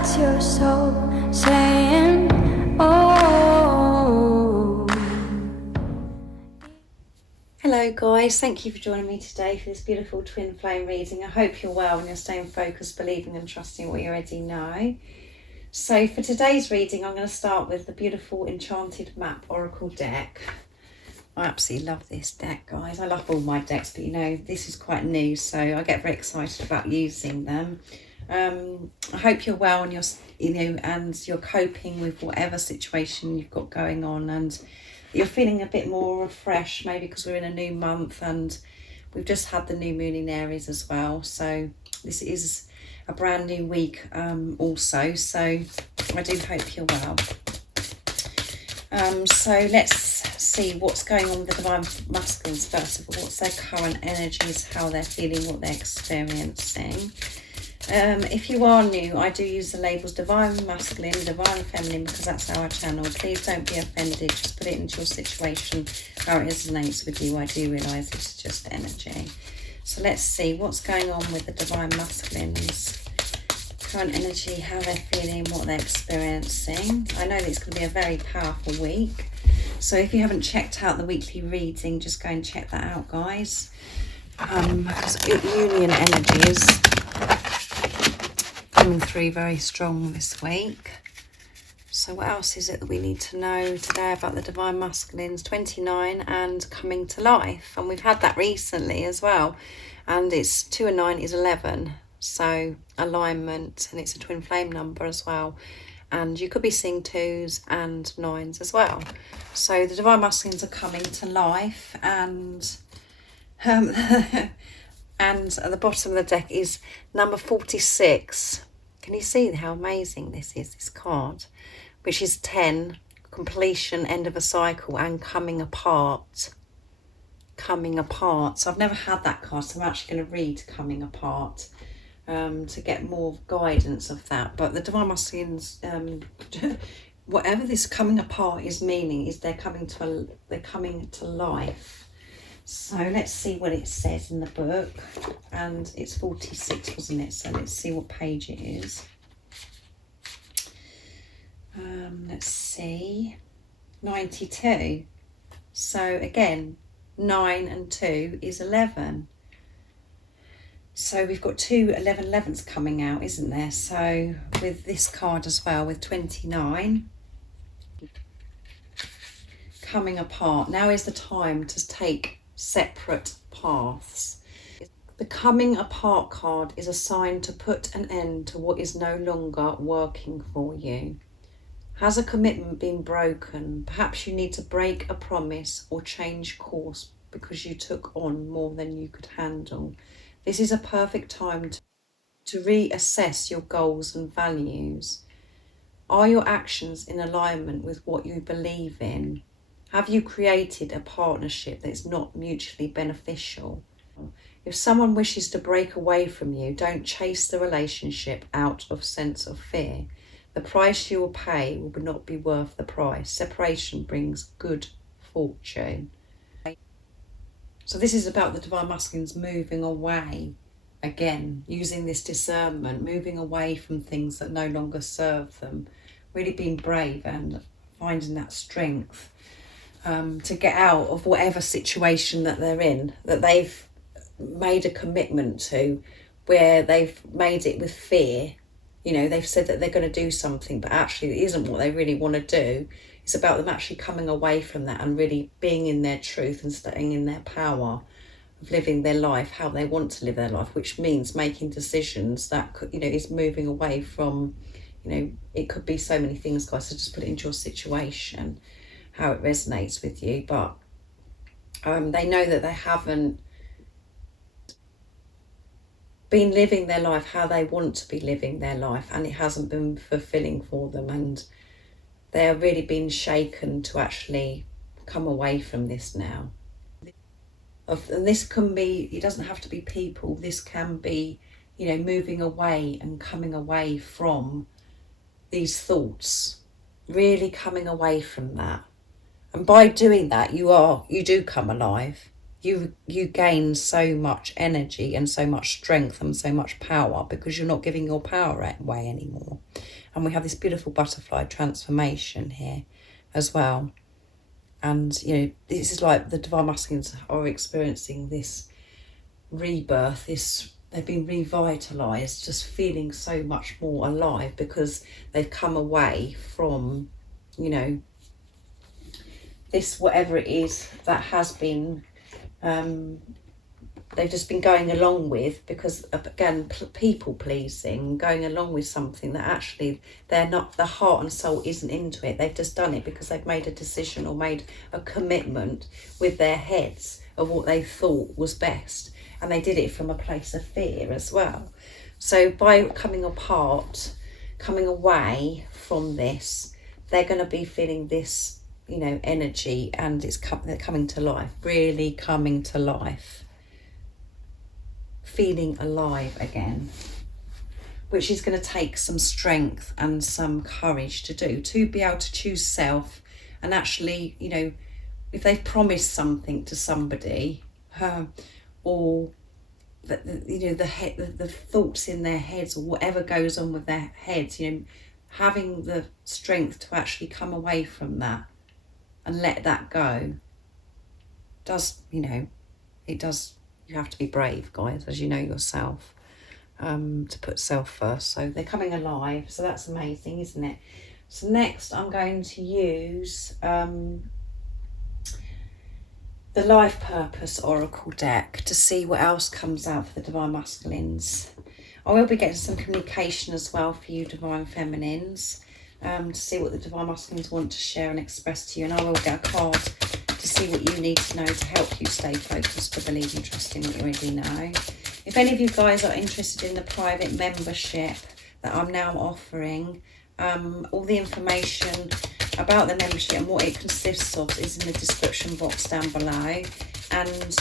That's your soul saying, oh. Hello guys, thank you for joining me today for this beautiful twin flame reading. I hope you're well and you're staying focused, believing and trusting what you already know. So for today's reading, I'm going to start with the beautiful Enchanted Map Oracle deck. I absolutely love this deck, guys. I love all my decks, but you know, this is quite new, so I get very excited about using them. I hope you're well and you're coping with whatever situation you've got going on, and you're feeling a bit more refreshed, maybe because we're in a new month and we've just had the new moon in Aries as well. So this is a brand new week also. So I do hope you're well. So let's see what's going on with the Divine Masculines first of all. What's their current energies, how they're feeling, what they're experiencing. If you are new, I do use the labels Divine Masculine, Divine Feminine, because that's our channel. Please don't be offended, just put it into your situation, how it resonates with you. I do realise it's just energy. So let's see what's going on with the Divine Masculines. Current energy, how they're feeling, what they're experiencing. I know that it's going to be a very powerful week. So if you haven't checked out the weekly reading, just go and check that out, guys. Because union energies coming through very strong this week. So what else is it that we need to know today about the Divine Masculines? 29 and coming to life, and we've had that recently as well, and it's 2 and 9 is 11, so alignment, and it's a twin flame number as well, and you could be seeing 2s and 9s as well. So the Divine Masculines are coming to life, and and at the bottom of the deck is number 46. Can you see how amazing this is, this card? Which is 10, completion, end of a cycle, and coming apart. Coming apart. So I've never had that card, so I'm actually going to read Coming Apart to get more guidance of that. But the Divine Masculines, whatever this coming apart is meaning, is they're coming to life. So let's see what it says in the book, and it's 46, wasn't it? So let's see what page it is. Let's see, 92. So again, 9 and 2 is 11. So we've got 2 11s coming out, isn't there? So with this card as well, with 29, coming apart. Now is the time to take separate paths. The coming apart card is a sign to put an end to what is no longer working for you. Has a commitment been broken? Perhaps you need to break a promise or change course because you took on more than you could handle. This is a perfect time to reassess your goals and values. Are your actions in alignment with what you believe in? Have you created a partnership that's not mutually beneficial? If someone wishes to break away from you, don't chase the relationship out of sense of fear. The price you will pay will not be worth the price. Separation brings good fortune. So this is about the Divine Masculines moving away, again, using this discernment, moving away from things that no longer serve them, really being brave and finding that strength to get out of whatever situation that they're in, that they've made a commitment to, where they've made it with fear. You know, they've said that they're going to do something, but actually it isn't what they really want to do. It's about them actually coming away from that and really being in their truth and staying in their power of living their life how they want to live their life, which means making decisions that, you know, is moving away from, you know, it could be so many things, guys. So just put it into your situation, how it resonates with you. But they know that they haven't been living their life how they want to be living their life, and it hasn't been fulfilling for them, and they're really being shaken to actually come away from this now. And this can be, it doesn't have to be people, this can be, you know, moving away and coming away from these thoughts, really coming away from that. And by doing that, you do come alive. You gain so much energy and so much strength and so much power, because you're not giving your power away anymore. And we have this beautiful butterfly transformation here as well. And, you know, this is like the Divine Masculines are experiencing this rebirth, they've been revitalized, just feeling so much more alive because they've come away from, you know, this whatever it is that has been they've just been going along with, because again, people pleasing, going along with something that actually they're not, the heart and soul isn't into it. They've just done it because they've made a decision or made a commitment with their heads of what they thought was best, and they did it from a place of fear as well. So by coming apart, coming away from this, they're going to be feeling this, you know, energy, and they're coming to life, really coming to life, feeling alive again, which is going to take some strength and some courage to do, to be able to choose self. And actually, you know, if they've promised something to somebody, or you know, the thoughts in their heads, or whatever goes on with their heads, you know, having the strength to actually come away from that and let that go does, you know, it does. You have to be brave, guys, as you know yourself, to put self first. So they're coming alive, so that's amazing, isn't it? So next I'm going to use the Life Purpose Oracle deck to see what else comes out for the Divine Masculines. I will be getting some communication as well for you Divine Feminines, to see what the Divine Masculines want to share and express to you, and I will get a card to see what you need to know to help you stay focused, to believe and trust in what you already know. If any of you guys are interested in the private membership that I'm now offering, all the information about the membership and what it consists of is in the description box down below. And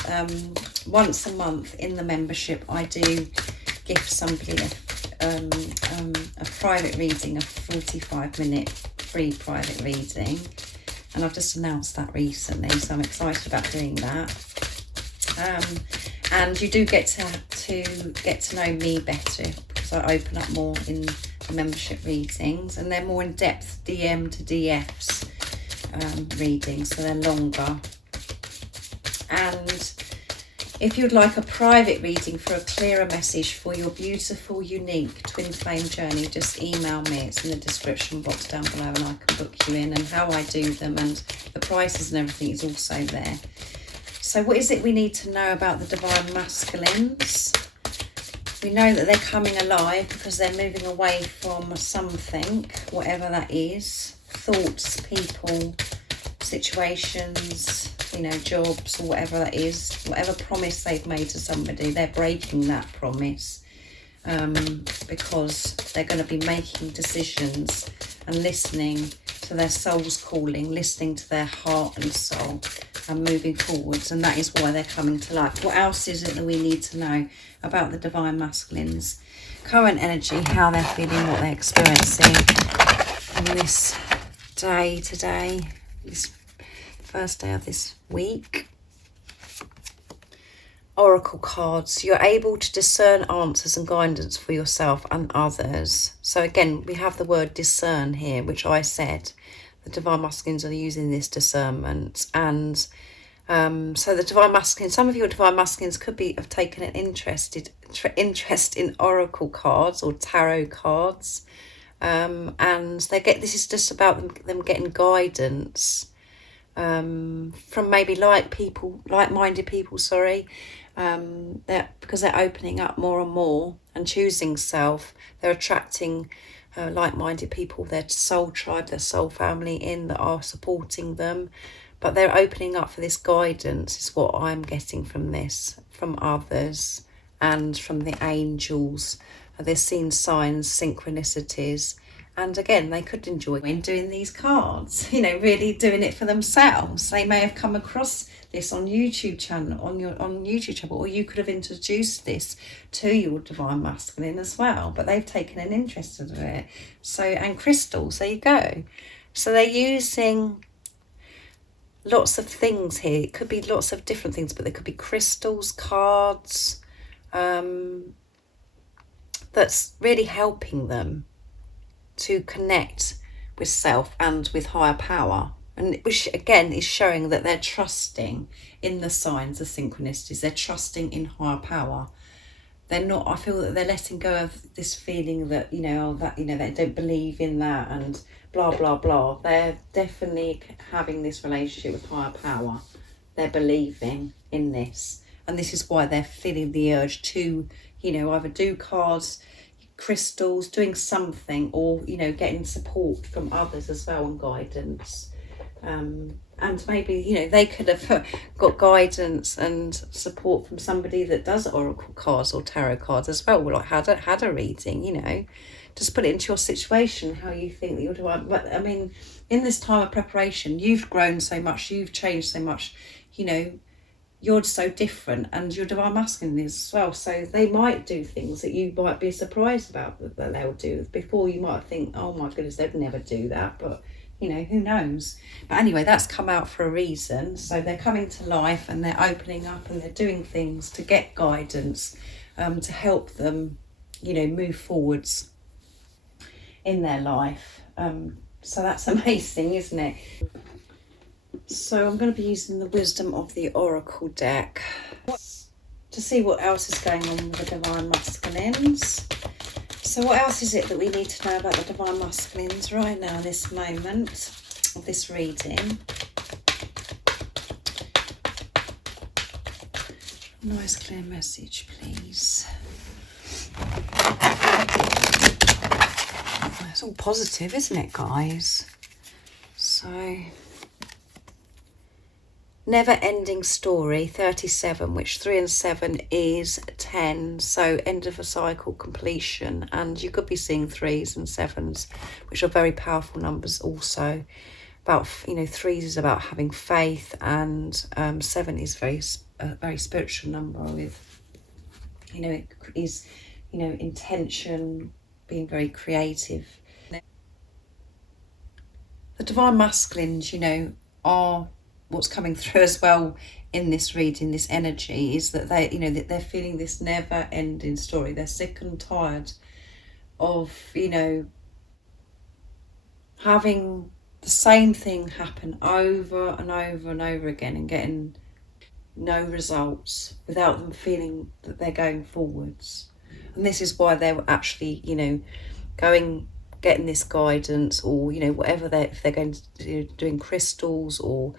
once a month in the membership, I do give somebody a private reading, a 45-minute free private reading. And I've just announced that recently, so I'm excited about doing that. And you do get to know me better, because I open up more in the membership readings, and they're more in depth DM to DFs readings, so they're longer. And if you'd like a private reading for a clearer message for your beautiful, unique twin flame journey, just email me. It's in the description box down below, and I can book you in, and how I do them and the prices and everything is also there. So what is it we need to know about the Divine Masculines? We know that they're coming alive because they're moving away from something, whatever that is. Thoughts, people, situations, you know, jobs, or whatever that is, whatever promise they've made to somebody, they're breaking that promise, because they're going to be making decisions and listening to their soul's calling, listening to their heart and soul, and moving forwards. And that is why they're coming to life. What else is it that we need to know about the Divine Masculines? Current energy, how they're feeling, what they're experiencing on this day today, this first day of this week. Oracle cards. You're able to discern answers and guidance for yourself and others. So again, we have the word discern here, which I said the Divine Masculines are using this discernment. And so the Divine Masculines, some of your Divine Masculines could have taken an interest in Oracle cards or tarot cards. And this is just about them getting guidance from maybe like-minded people, because they're opening up more and more and choosing self. They're attracting like-minded people, their soul tribe, their soul family that are supporting them, but they're opening up for this guidance, is what I'm getting from this, from others and from the angels. They're seeing signs, synchronicities. And again, they could enjoy doing these cards, you know, really doing it for themselves. They may have come across this on YouTube channel, on YouTube channel, or you could have introduced this to your Divine Masculine as well. But they've taken an interest in it. So, and crystals, there you go. So they're using lots of things here. It could be lots of different things, but there could be crystals, cards, that's really helping them. to connect with self and with higher power. And which again is showing that they're trusting in the signs, the synchronicities. They're trusting in higher power. They're not, I feel that they're letting go of this feeling that, you know, they don't believe in that and blah, blah, blah. They're definitely having this relationship with higher power. They're believing in this. And this is why they're feeling the urge to, you know, either do cards, crystals, doing something, or, you know, getting support from others as well and guidance. And maybe, you know, they could have got guidance and support from somebody that does oracle cards or tarot cards as well, like had a reading, you know. Just put it into your situation, how you think that you're doing. But I mean, in this time of preparation, you've grown so much, you've changed so much, you know, you're so different, and your divine masculine is as well. So they might do things that you might be surprised about that they'll do. Before you might think, oh my goodness, they'd never do that, but you know, who knows. But anyway, that's come out for a reason. So they're coming to life and they're opening up and they're doing things to get guidance, to help them, you know, move forwards in their life. So that's amazing, isn't it? So I'm going to be using the wisdom of the oracle deck to see what else is going on with the divine masculines. So what else is it that we need to know about the divine masculines right now, this moment of this reading? Nice clear message, please. It's all positive, isn't it, guys? So, never-ending story, 37, which 3 and 7 is 10, so end of a cycle, completion. And you could be seeing 3s and 7s, which are very powerful numbers also. About, you know, 3s is about having faith, and 7 is a very spiritual number with, you know, it is, you know, intention, being very creative. The divine masculines, you know, are what's coming through as well in this reading, this energy, is that they, you know, that they're feeling this never-ending story. They're sick and tired of, you know, having the same thing happen over and over and over again and getting no results without them feeling that they're going forwards. And this is why they're actually, you know, getting this guidance, or, you know, whatever if they're going to do, doing crystals, or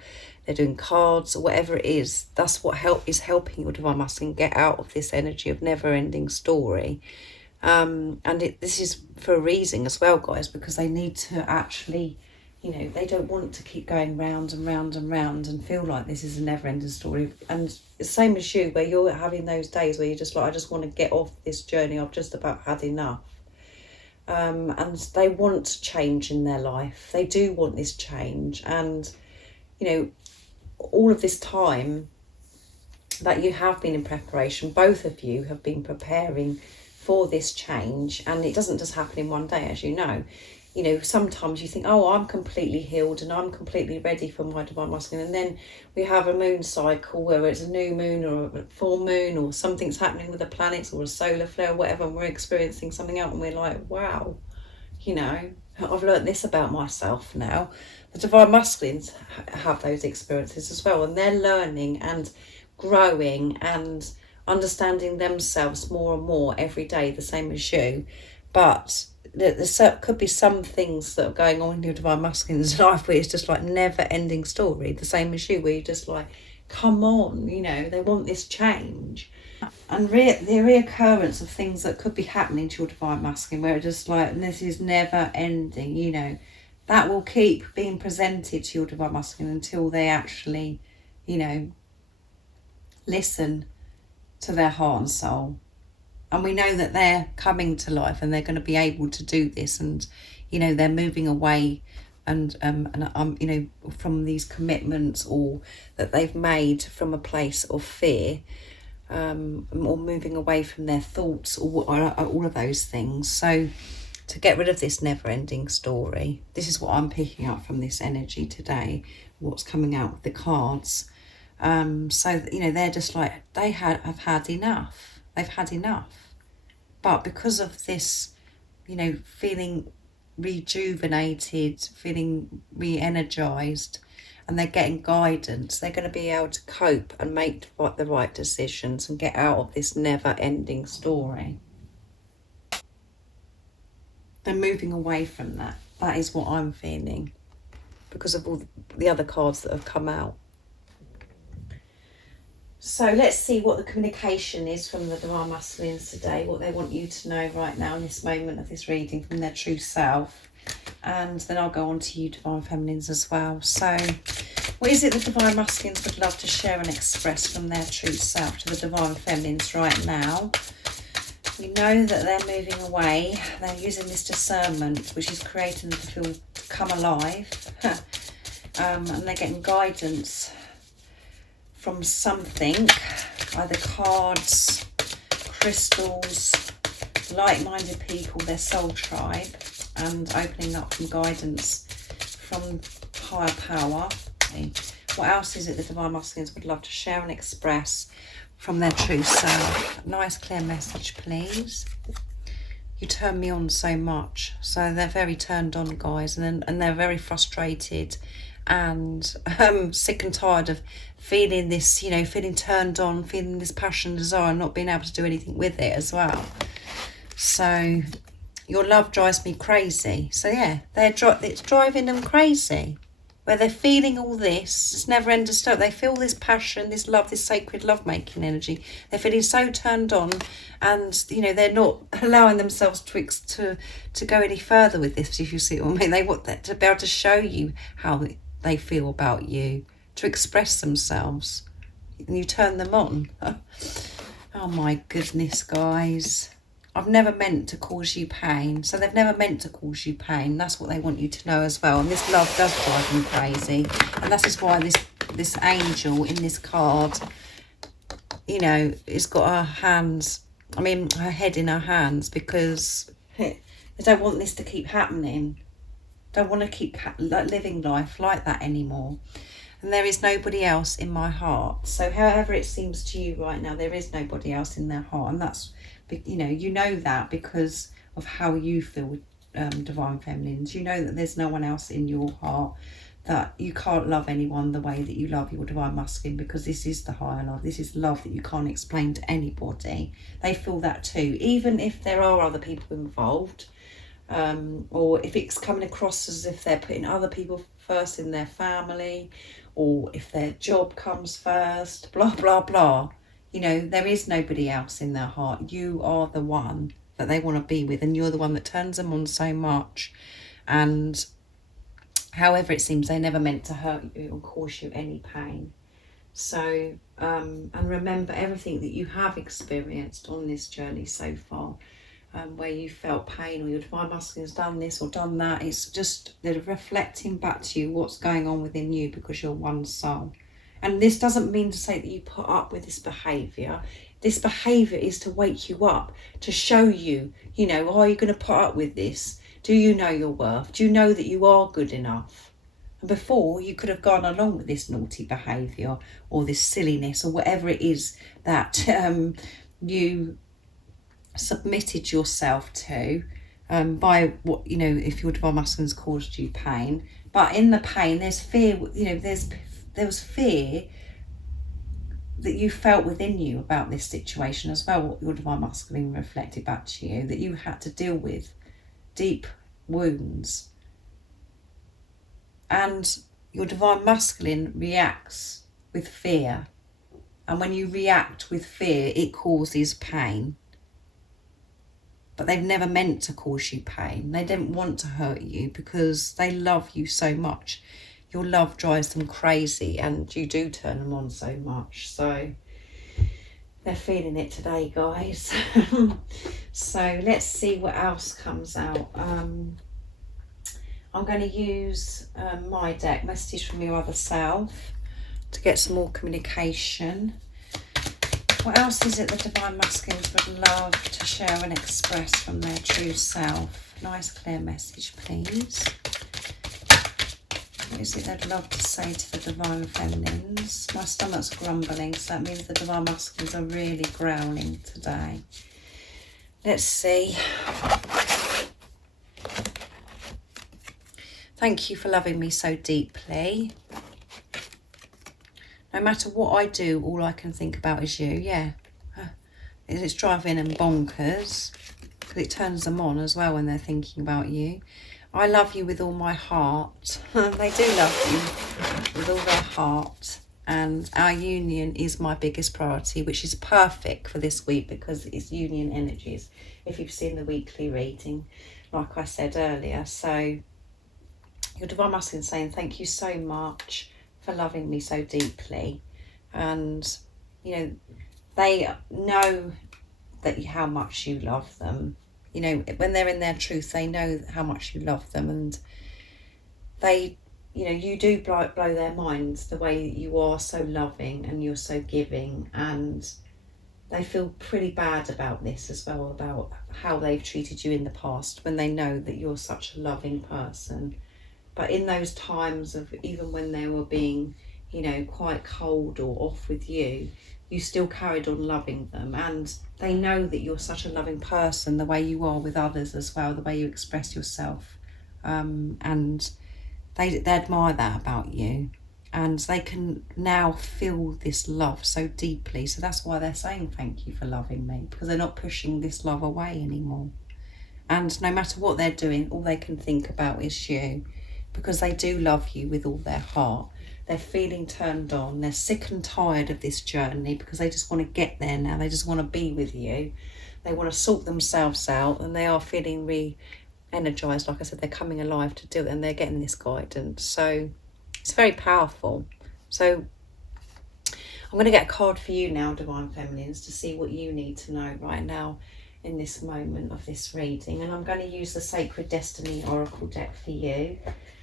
they're doing cards, or whatever it is, that's what is helping your divine masculine get out of this energy of never-ending story. And this is for a reason as well, guys, because they need to actually, you know, they don't want to keep going round and round and round and feel like this is a never-ending story. And the same as you, where you're having those days where you're just like, I just want to get off this journey, I've just about had enough. And they want change in their life. They do want this change. And, you know, all of this time that you have been in preparation, both of you have been preparing for this change. And it doesn't just happen in one day, as you know. You know, sometimes you think, oh, I'm completely healed and I'm completely ready for my divine masculine. And then we have a moon cycle where it's a new moon or a full moon, or something's happening with the planets, or a solar flare or whatever, and we're experiencing something out and we're like, wow, you know, I've learned this about myself now. The divine masculines have those experiences as well, and they're learning and growing and understanding themselves more and more every day, the same as you. But there could be some things that are going on in your divine masculine's life where it's just like never-ending story, the same as you, where you're just like, come on, you know, they want this change. And the reoccurrence of things that could be happening to your divine masculine, where it's just like, and this is never-ending, you know, that will keep being presented to your divine masculine until they actually, you know, listen to their heart and soul. And we know that they're coming to life and they're going to be able to do this, and, you know, they're moving away and you know, from these commitments, or that they've made from a place of fear, or moving away from their thoughts, or all of those things. So to get rid of this never-ending story, this is what I'm picking up from this energy today, what's coming out with the cards. So, you know, they're just like, have had enough. They've had enough. But because of this, you know, feeling rejuvenated, feeling re-energized, and they're getting guidance. They're going to be able to cope and make the right decisions and get out of this never-ending story. They're moving away from that. That is what I'm feeling because of all the other cards that have come out. So let's see what the communication is from the Divine Masculines today, what they want you to know right now in this moment of this reading from their true self. And then I'll go on to you, Divine Feminines, as well. So what is it the Divine Masculines would love to share and express from their true self to the Divine Feminines right now? We know that they're moving away. They're using this discernment, which is creating them to feel to come alive. And they're getting guidance from something, either cards, crystals, like-minded people, their soul tribe, and opening up from guidance from higher power. Okay. What else is it the Divine Masculines would love to share and express from their true self? Nice clear message, please. You turn me on so much. So they're very turned on, guys, and they're very frustrated and sick and tired of feeling this, you know, feeling turned on, feeling this passion, desire, and not being able to do anything with it as well. So your love drives me crazy. So yeah, it's driving them crazy. Where they're feeling all this, it's never ending stuff. They feel this passion, this love, this sacred love-making energy. They're feeling so turned on, and you know they're not allowing themselves to go any further with this. If you see what I mean, they want that to be able to show you how they feel about you, to express themselves, and you turn them on. Oh my goodness, guys. I've never meant to cause you pain. So they've never meant to cause you pain. That's what they want you to know as well. And this love does drive them crazy. And that is why this angel in this card, you know, has got her hands, I mean, her head in her hands, because they don't want this to keep happening. Don't want to keep living life like that anymore. And there is nobody else in my heart. So however it seems to you right now, there is nobody else in their heart. And that's, you know that because of how you feel, Divine Feminines. You know that there's no one else in your heart, that you can't love anyone the way that you love your Divine Masculine, because this is the higher love. This is love that you can't explain to anybody. They feel that too, even if there are other people involved, or if it's coming across as if they're putting other people first in their family, or if their job comes first, blah, blah, blah. You know, there is nobody else in their heart. You are the one that they want to be with, and you're the one that turns them on so much. And however it seems, they never meant to hurt you or cause you any pain. So, and remember everything that you have experienced on this journey so far, where you felt pain, or your Divine Masculine has done this or done that. It's just they're reflecting back to you what's going on within you, because you're one soul. And this doesn't mean to say that you put up with this behaviour. This behaviour is to wake you up, to show you, you know, are you going to put up with this? Do you know your worth? Do you know that you are good enough? And before, you could have gone along with this naughty behaviour or this silliness or whatever it is that you submitted yourself to by what, you know, if your Divine Masculine's caused you pain. But in the pain, there's fear, you know, there was fear that you felt within you about this situation as well, what your Divine Masculine reflected back to you, that you had to deal with deep wounds. And your Divine Masculine reacts with fear. And when you react with fear, it causes pain. But they've never meant to cause you pain. They didn't want to hurt you because they love you so much. Your love drives them crazy, and you do turn them on so much. So they're feeling it today, guys. So let's see what else comes out. I'm going to use my deck, Message from Your Other Self, to get some more communication. What else is it the Divine Masculines would love to share and express from their true self? Nice clear message, please. What is it they'd love to say to the Divine Feminines? My stomach's grumbling, so that means the Divine Masculines are really growling today. Let's see. Thank you for loving me so deeply. No matter what I do, all I can think about is you. Yeah. It's driving them bonkers because it turns them on as well when they're thinking about you. I love you with all my heart. They do love you with all their heart. And our union is my biggest priority, which is perfect for this week because it's union energies, if you've seen the weekly reading, like I said earlier. So your Divine Masculine saying thank you so much for loving me so deeply. And, you know, they know that how much you love them. You know, when they're in their truth, they know how much you love them, and they, you know, you do blow their minds the way you are so loving and you're so giving, and they feel pretty bad about this as well, about how they've treated you in the past when they know that you're such a loving person. But in those times of even when they were being, you know, quite cold or off with you, you still carried on loving them, and they know that you're such a loving person, the way you are with others as well, the way you express yourself, and they admire that about you, and they can now feel this love so deeply. So that's why they're saying thank you for loving me, because they're not pushing this love away anymore. And no matter what they're doing, all they can think about is you, because they do love you with all their heart. They're feeling turned on. They're sick and tired of this journey because they just want to get there now. They just want to be with you. They want to sort themselves out, and they are feeling re-energized. Like I said, they're coming alive to do it, and they're getting this guidance. So it's very powerful. So I'm going to get a card for you now, Divine Feminines, to see what you need to know right now in this moment of this reading. And I'm going to use the Sacred Destiny Oracle deck for you.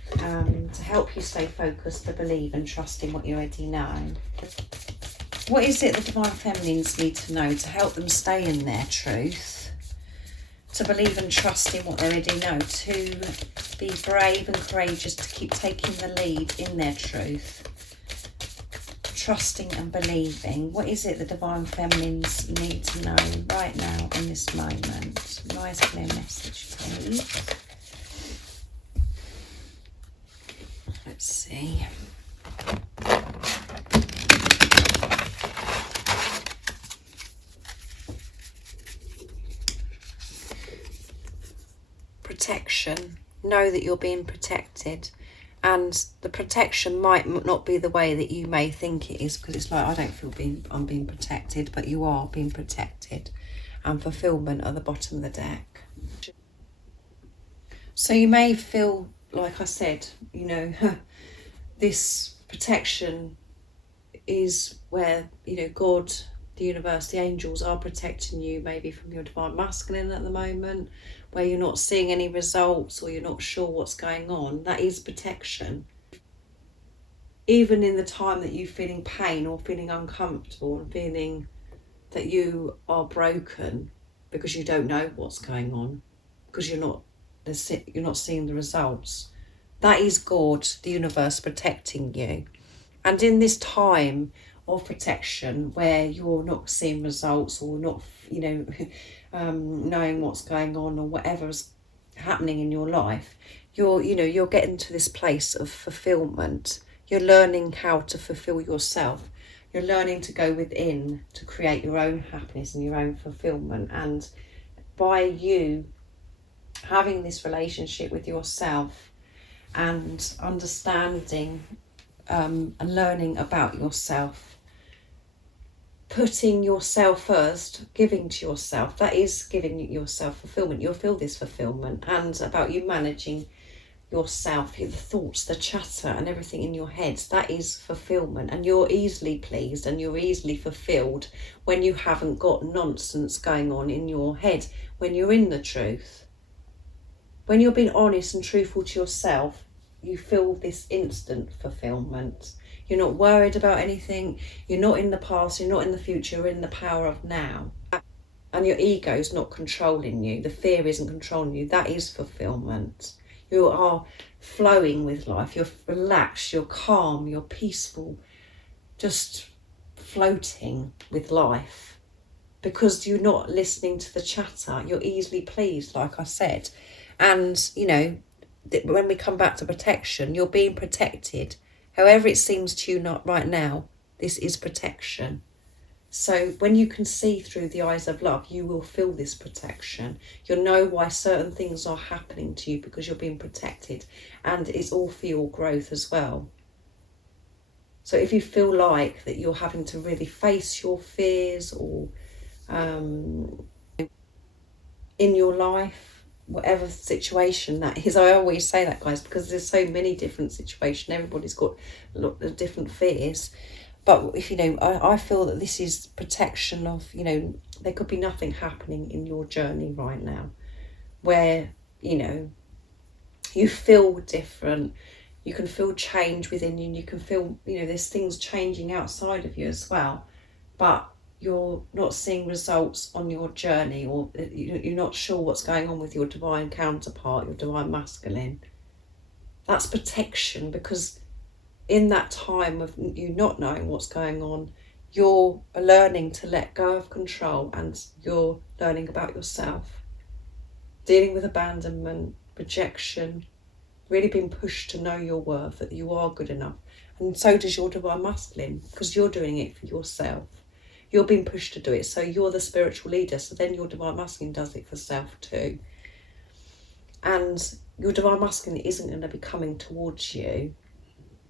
To help you stay focused, to believe and trust in what you already know. What is it the Divine Feminines need to know to help them stay in their truth, to believe and trust in what they already know, to be brave and courageous, to keep taking the lead in their truth, trusting and believing? What is it the Divine Feminines need to know right now in this moment? Nice clear message, please. Let's see. Protection. Know that you're being protected, and the protection might not be the way that you may think it is, because it's like, I don't feel I'm being protected, but you are being protected. And fulfillment at the bottom of the deck. So you may feel, like I said, you know, this protection is where, you know, God, the universe, the angels are protecting you, maybe from your Divine Masculine at the moment, where you're not seeing any results or you're not sure what's going on. That is protection. Even in the time that you're feeling pain or feeling uncomfortable and feeling that you are broken because you don't know what's going on, because you're not seeing the results. That is God, the universe, protecting you. And in this time of protection where you're not seeing results or not, you know, knowing what's going on or whatever's happening in your life, you're getting to this place of fulfillment. You're learning how to fulfill yourself. You're learning to go within to create your own happiness and your own fulfillment. And by you having this relationship with yourself and understanding and learning about yourself, putting yourself first, giving to yourself, that is giving yourself fulfillment. You'll feel this fulfillment, and about you managing yourself, the thoughts, the chatter and everything in your head, that is fulfillment. And you're easily pleased and you're easily fulfilled when you haven't got nonsense going on in your head, when you're in the truth. When you're being honest and truthful to yourself, you feel this instant fulfillment. You're not worried about anything. You're not in the past. You're not in the future. You're in the power of now. And your ego's not controlling you. The fear isn't controlling you. That is fulfillment. You are flowing with life. You're relaxed. You're calm. You're peaceful. Just floating with life. Because you're not listening to the chatter. You're easily pleased, like I said. And, you know, when we come back to protection, you're being protected. However it seems to you not right now, this is protection. So when you can see through the eyes of love, you will feel this protection. You'll know why certain things are happening to you, because you're being protected, and it's all for your growth as well. So if you feel like that you're having to really face your fears, or in your life, whatever situation that is, I always say that, guys, because there's so many different situations. Everybody's got a lot of different fears. But if, I feel that this is protection of, there could be nothing happening in your journey right now where, you feel different. You can feel change within you, and you can feel, there's things changing outside of you as well. But you're not seeing results on your journey, or you're not sure what's going on with your divine counterpart, your divine masculine. That's protection, because in that time of you not knowing what's going on, you're learning to let go of control, and you're learning about yourself, dealing with abandonment, rejection, really being pushed to know your worth, that you are good enough. And so does your divine masculine, because you're doing it for yourself. You're being pushed to do it, so you're the spiritual leader, so then your divine masculine does it for self too. And your divine masculine isn't going to be coming towards you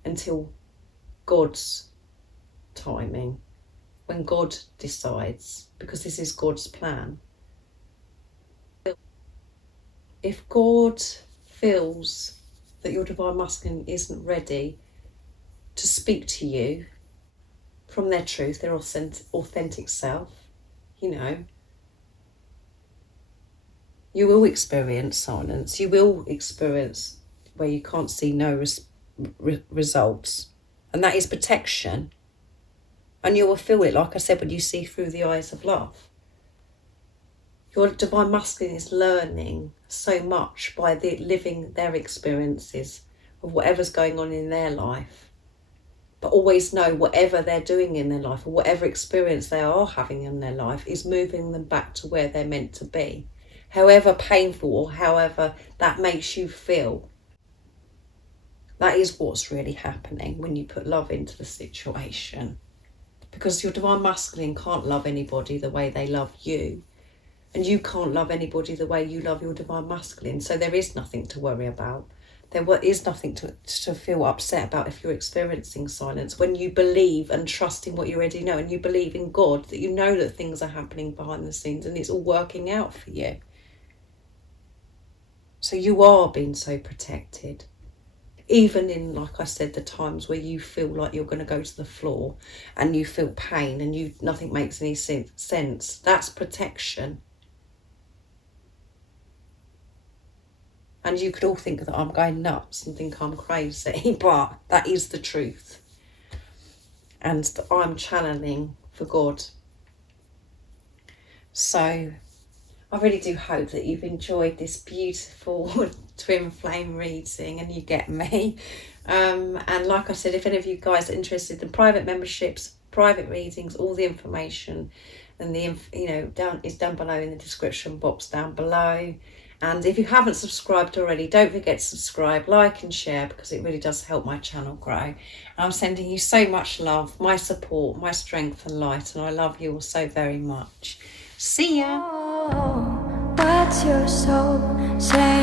until God's timing, when God decides, because this is God's plan. If God feels that your divine masculine isn't ready to speak to you from their truth, their authentic self, you will experience silence. You will experience where you can't see no results, and that is protection. And you will feel it, like I said, when you see through the eyes of love. Your divine masculine is learning so much by living their experiences of whatever's going on in their life. But always know whatever they're doing in their life, or whatever experience they are having in their life, is moving them back to where they're meant to be. However painful, or however that makes you feel. That is what's really happening when you put love into the situation. Because your divine masculine can't love anybody the way they love you. And you can't love anybody the way you love your divine masculine. So there is nothing to worry about. There is nothing to feel upset about if you're experiencing silence. When you believe and trust in what you already know, and you believe in God, that you know that things are happening behind the scenes and it's all working out for you. So you are being so protected. Even in, like I said, the times where you feel like you're going to go to the floor and you feel pain and nothing makes any sense, that's protection. And you could all think that I'm going nuts and think I'm crazy, but that is the truth. And that I'm channeling for God. So I really do hope that you've enjoyed this beautiful twin flame reading and you get me. And like I said, if any of you guys are interested in private memberships, private readings, all the information and is down below in the description box down below. And if you haven't subscribed already, don't forget to subscribe, like and share, because it really does help my channel grow. And I'm sending you so much love, my support, my strength and light, and I love you all so very much. See ya. Oh, what's your soul saying?